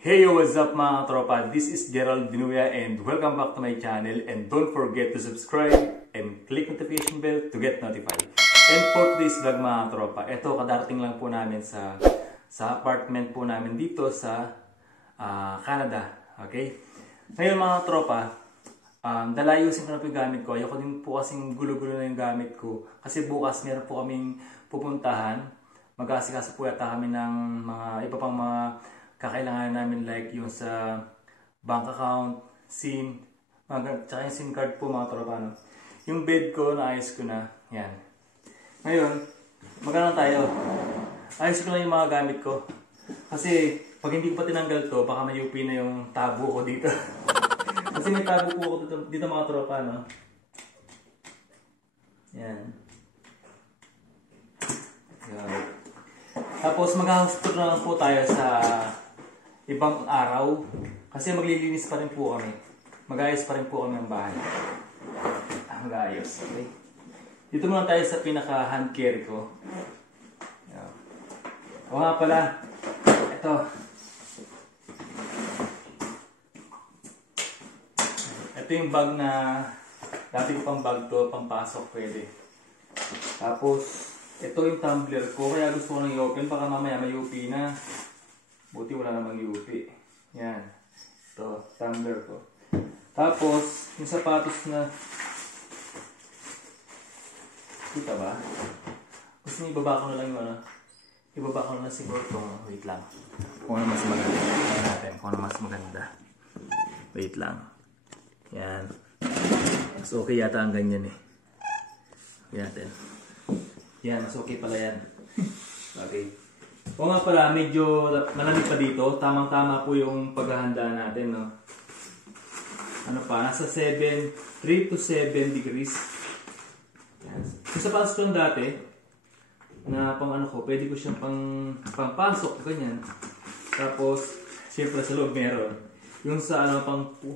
Hey, what's up mga tropa? This is Gerald Dinuya and welcome back to my channel, and don't forget to subscribe and click notification bell to get notified. And for today's vlog mga tropa, ito kadarating lang po namin sa apartment po namin dito sa Canada. Okay? Ngayon mga tropa, dalayusin ko na po yung gamit ko. Ayoko din po kasing gulo-gulo na yung gamit ko. Kasi bukas meron po kaming pupuntahan. Mag-aasikaso po yata kami ng mga iba pang mga kakailangan namin, like yung sa bank account, SIM, tsaka yung SIM card po mga tropa. No? Yung bed ko, naayos ko na. Yan. Ngayon, magkano tayo? Ayos ko na yung mga gamit ko. Kasi pag hindi ko pa tinanggal to, baka mayupi na yung tabo ko dito. Kasi may tabo po ako dito mga tropa. No? Yan. Yan. Tapos mag-house tour na lang po tayo sa ibang araw. Kasi maglilinis pa rin po kami. Mag-ayos pa rin po kami ng bahay. Mag-ayos. Okay. Dito muna tayo sa pinaka-hand carry ko. O nga pala. Ito. Ito yung bag na dati ko pang bag to. Pampasok pwede. Tapos ito yung tumbler ko, kaya gusto ko nang i-open, baka mamaya may UP na. Buti wala namang UP. Yan. Ito, tumbler ko. Tapos, yung sapatos na... Kita ba? Gusto niyo ibaba ko na lang yung ano? Ibaba ko na lang siguro itong... Wait lang. Kung ano mas maganda. Tingnan natin kung ano mas maganda. Wait lang. Yan. Mas okay yata ang ganyan eh. Tingnan natin. Yan, mas okay pala yan. Okay. O nga pala, medyo malamig pa dito. Tamang-tama po yung paghahanda natin, no? Ano pa, nasa 3 to 7 degrees. Yan. Yung sapatos ko dati, na pang ano ko, pwede ko siyang pangpasok, ganyan. Tapos, siyempre sa loob meron. Yung sa ano,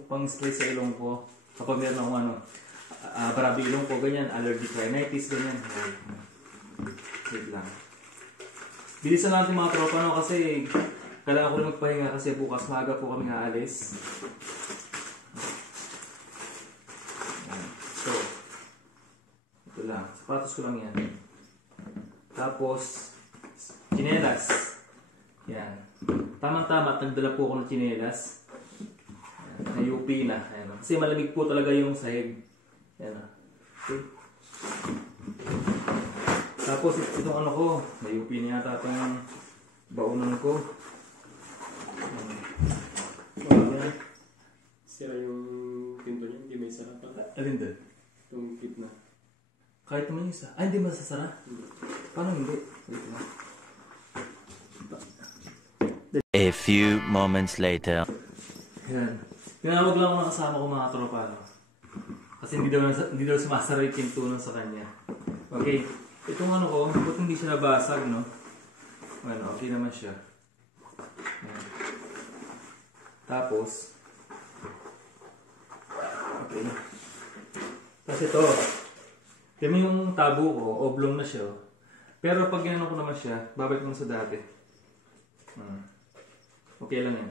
pang spray sa ilong ko, kapag meron akong ano, barabi ilong ko, ganyan, allergic rhinitis, ganyan. Wait lang. Bilisan natin mga tropa, no? Kasi kailangan ko rin magpahinga kasi bukas maaga po kami aalis. So, ito lang. Sapatos ko lang yan. Tapos, tsinelas. Yan. Tamang-tama, nagdala po ako ng tsinelas. Na UP na. Ayan. Kasi malamig po talaga yung sahig. Yan. Okay. Tapos itong ano ko, may UP niya yata itong baunan ko. Sira yung pinto niya, hindi may sara pa. Alin doon? Yung gitna. Kahit naman yung isa. Ay, hindi masasara? Paano hindi? A few moments later. Yan. Pinawag lang ako ng kasama ko mga tropa. No? Kasi hindi daw sumasara yung pinto nun sa kanya. Okay. Itong ano ko, buti hindi siya nabasag, no? Ano, okay naman siya. Ayan. Tapos, okay. Tapos ito, kami yung tabo ko, oblong na siya. Pero pag ginano ko naman siya, babalik ko sa dati. Okay lang yan.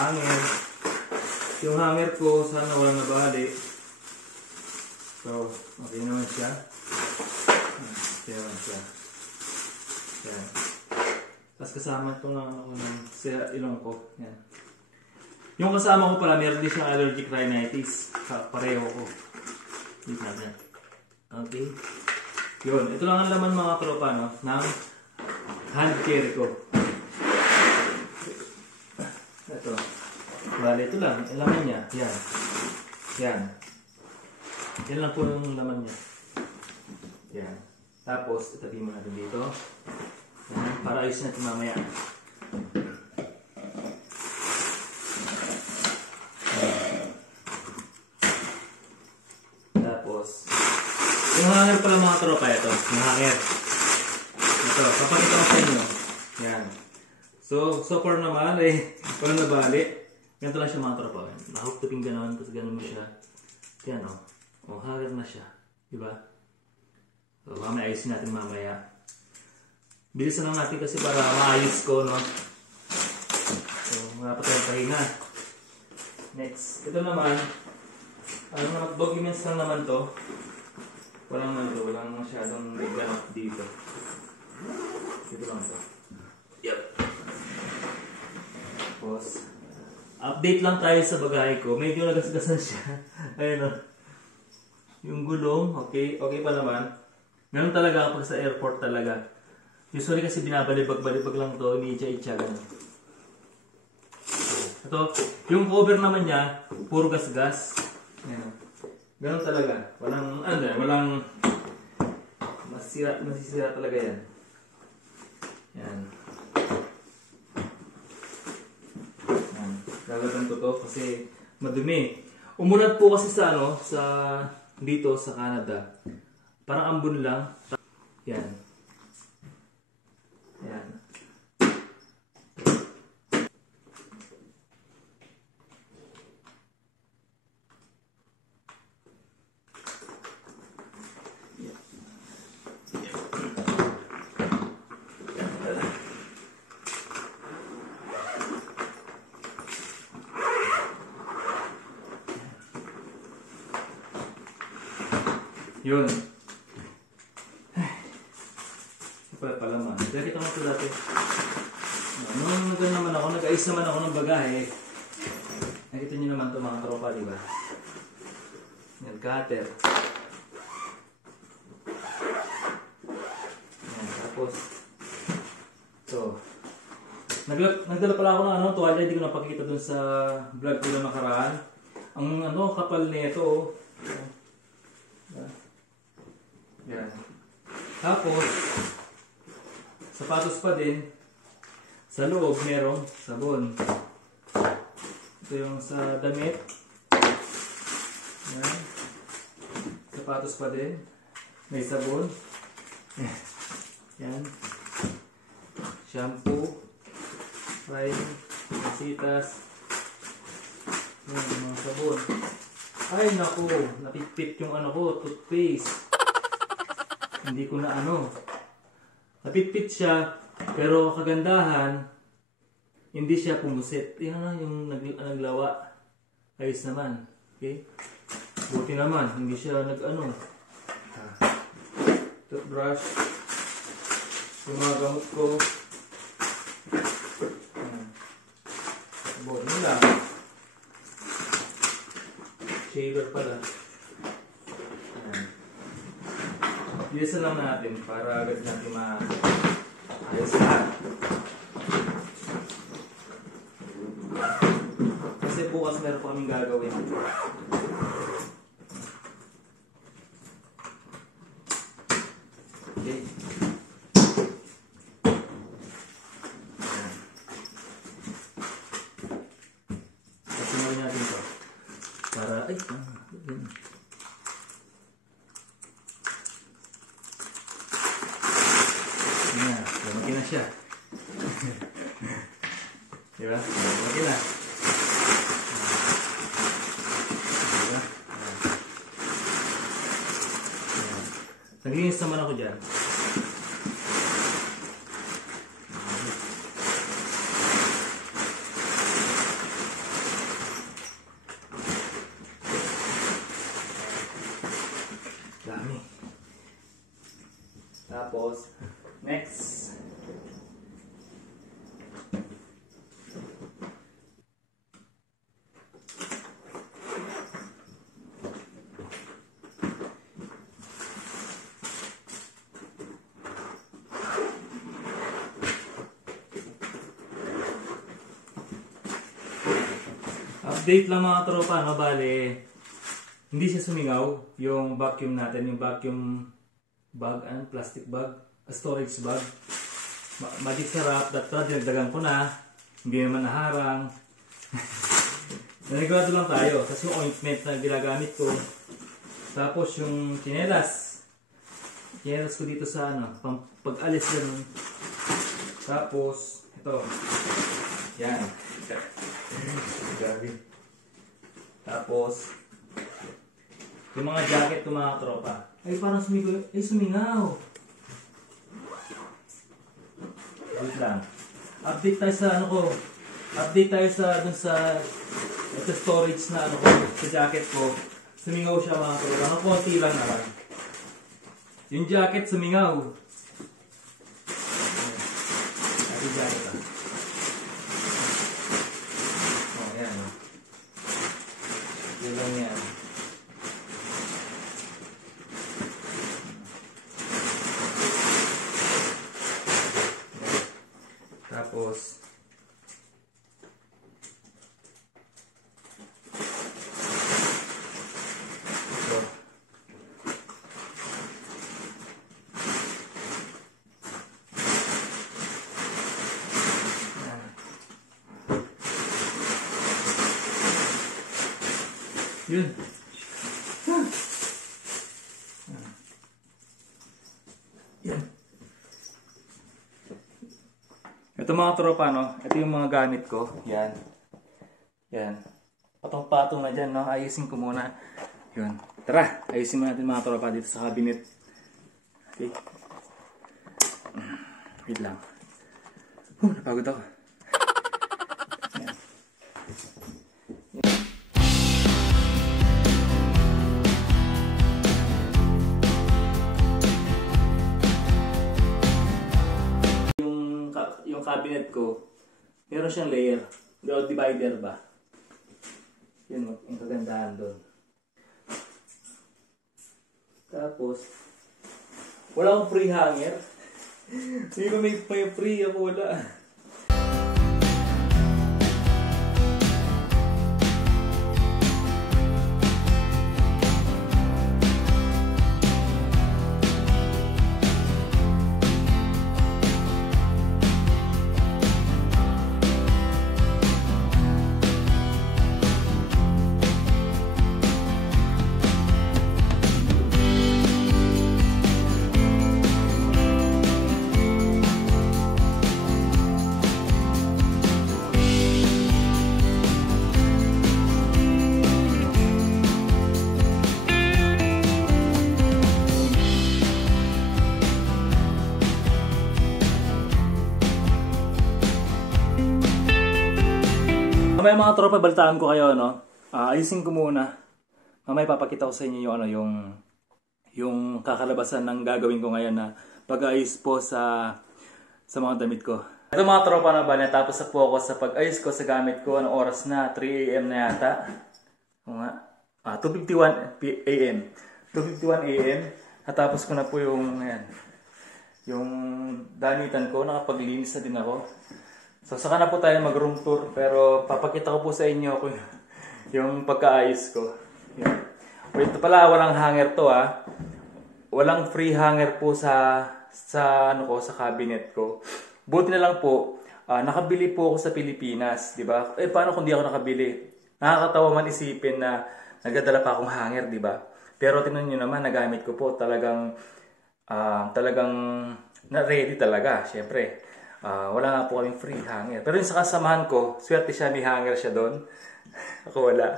Hanger. Yung hanger ko, sana wala nabali. So, okay naman siya. Kaya siya. Yan. Tapos kasama itong ano sa ilong ko. Yan. Yung kasama ko pala, meron din siyang allergic rhinitis. Pareho ko. Dito natin. Okay. Yun. Ito lang ang laman mga tropa, no? Ng hand carry ko. Ito. Bale, ito lang. Ang laman niya. Yan. Yan. Yan lang po yung laman niya. Yan. Tapos, itabi mo natin dito. Yan. Para ayos natin mamaya. Tapos, yung hanger pala mga tropa ito. Yung hanger. Ito. Papakita ko sa inyo. Yan. So far naman, walang nabali. Ganito lang siya mga tropa. Nahok tuping gano'n. Tapos gano'n mo siya. Yan o. O, hanger na siya. Diba? So, mamaya ayusin natin mamaya. Bilisan lang natin kasi para maayos ko, no? pahinga. Next, ito naman, ano naman, documents lang naman to. Walang masyadong ganap dito. Ito lang to. Yep. Tapos, update lang tayo sa bagahe ko. Medyo nagasgasan siya. Ayun o. Yung gulong, okay pa naman. Ganun talaga kapag sa airport talaga. Usually kasi binabalibag-balibag lang to, hindi itcha-itcha ganun. Ito, yung cover naman niya, puro gas-gas. Ayan. Ganun talaga. Walang masisira talaga yan. Yan. Yan. Gagawin ko to kasi madumi. Umunad po kasi sa dito sa Canada. Parang ambon lang. Yan. Yan. Yun. Pala man. Kaya kita mo ito dati. Nung nag-ayos naman ako ng bagahe. Nakita nyo naman ito mga tropa, di ba? Yan, cutter. Yan, tapos. So. Nagdala pala ako ng tuwalya, hindi ko napakikita dun sa vlog ko na nakaraan. Ang kapal nito. Yan. Tapos, sapatos pa din. Sa loob, merong sabon. Ito yung sa damit. Yan. Sapatos pa din. May sabon. Yan. Shampoo. Prime. Masitas. Yan, mga sabon. Ay, naku. Napitpit yung toothpaste. Hindi ko na napitpit siya, pero kagandahan, hindi siya pumusit. Yan yung naglawa. Ayos naman. Okay? Buti naman, hindi siya toothbrush. Yung mga gamot ko. Sabon nila. Shaver pala. Bilisan lang natin para agad natin maayos lahat. Kasi bukas meron pa kaming gagawin. Okay. Pasunurin natin ito. Para, lumaki na siya. Diba? Lumaki na. Diba? Naglinis naman ako dyan. Dami. Tapos, next. Update lang mga tropa, bale, hindi siya sumingaw yung vacuum natin, yung vacuum bag, plastic bag, storage bag. Magic sarap, dinagdagan ko na, hindi naman naharang. Nanigurado lang tayo, kasi yung ointment na ginagamit ko. Tapos yung chinelas ko dito sa pag-alis ganun. Tapos, ito, yan. Grabe. Tapos, yung mga jacket ko mga tropa. Ay, parang sumingaw. Wait lang. Update tayo sa Update tayo sa storage na ano ko, sa jacket ko. Sumingaw siya mga tropa. Ang konti lang naman. Yung jacket sumingaw. Yung jacket ah. Oh, yan. Yun lang yan. Tapos yun. Yan. Ito mga tropa, no? Ito yung mga gamit ko. Yan. Yan. Patong-patong na dyan, no? Ayusin ko muna. Yun. Tara, ayusin mo natin mga tropa dito sa cabinet. Okay. Wait lang. Napagod ako. Yan. Yung cabinet ko, meron siyang layer. Yung divider ba? Yun, yung kagandahan doon. Tapos, wala akong free hanger. Hindi ko may free ako, wala. Mamaya mga tropa, balitaan ko kayo, no? Ayusin ko muna. Mamaya papakita ko sa inyo yung, ano, yung kakalabasan ng gagawin ko ngayon na pag-ayos po sa mga damit ko. Ito mga tropa na ba, natapos na po ako sa pag-ayos ko sa gamit ko. Anong oras na? 3 AM na yata. O nga. 2:51 AM. 2:51 AM. Natapos ko na po yung, ayan, yung damitan ko. Nakapaglinis na din ako. So, saka na po tayo mag-room tour, pero papakita ko po sa inyo kung yung pagkaayos ko. Yan. Wait, pala, walang hanger to ha. Walang free hanger po sa cabinet ko. Buti na lang po, nakabili po ako sa Pilipinas, di ba? Paano kung di ako nakabili? Nakakatawa man isipin na nagdadala pa akong hanger, di ba? Pero tingnan niyo naman, nagamit ko po talagang na-ready talaga, syempre. Wala nga po kaming free hanger. Pero yung sa kasamahan ko, swerte siya, may hanger siya doon. Ako wala.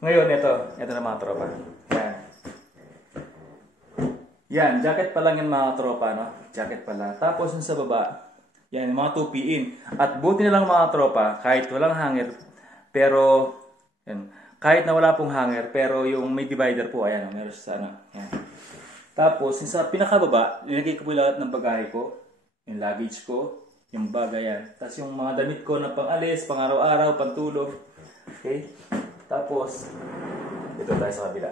Ngayon, ito na mga tropa. Yan. Yan, jacket pa lang yung mga tropa, no? Jacket pa lang. Tapos yung sa baba, yan, mga 2PN. At buti na lang mga tropa, kahit walang hanger, pero, yan, kahit na wala pong hanger, pero yung may divider po, ayan, meron siya sana. Yan. Tapos, yung sa pinakababa, nilagay ko po lahat ng bagay ko. Yung luggage ko, yung bag, yan. Tapos yung mga damit ko na pang-alis, pang-araw-araw, pang-tulog. Okay? Tapos, ito tayo sa kabila.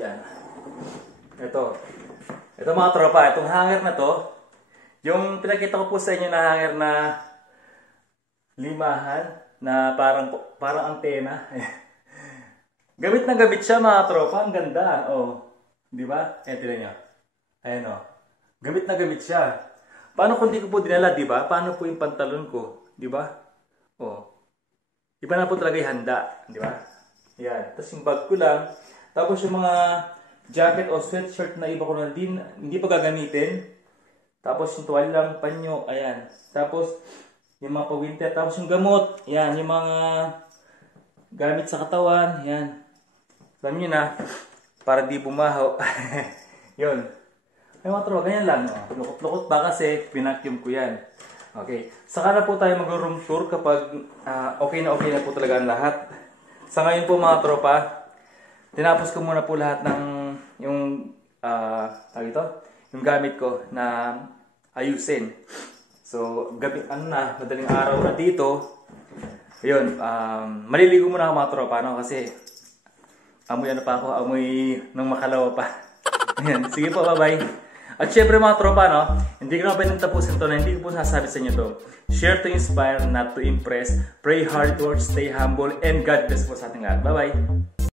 Yan. Ito mga tropa, itong hanger na to, yung pinakita ko po sa inyo na hanger na limahan, na parang antena. Gamit na gamit siya mga tropa, ang ganda. Oh, di ba? Tignan niyo. Ayan o. Gamit na gamit siya. Paano kung di ko po dinala, di ba? Paano po yung pantalon ko? Di ba? O. Iba na po talaga yung handa. Di ba? Yan. Tapos yung bag ko lang. Tapos yung mga jacket o sweatshirt na iba ko na hindi pa gagamitin. Tapos yung tuwal lang, panyo. Ayan. Tapos yung mga pa-winter. Tapos yung gamot. Yan. Yung mga gamit sa katawan. Yan. Alam nyo na. Para di bumaho. Yun. Ay mga tropa, ganyan lang. No? Lukot-lukot ba kasi pinakyum ko yan. Okay. Saka na po tayo mag-room tour kapag okay na po talaga ang lahat. Sa ngayon po mga tropa, tinapos ko muna po lahat ng yung gamit ko na ayusin. So, madaling araw na dito. Ayun, maliligo muna ako mga tropa, no? Kasi amoy ng makalawa pa. Ayan, sige po, bye-bye. At syempre mga tropa, no? Hindi ko na pwedeng tapusin to na hindi ko po sasabi sa inyo to. Share to inspire, not to impress. Pray hard, work, stay humble, and God bless po sa ating lahat. Bye-bye!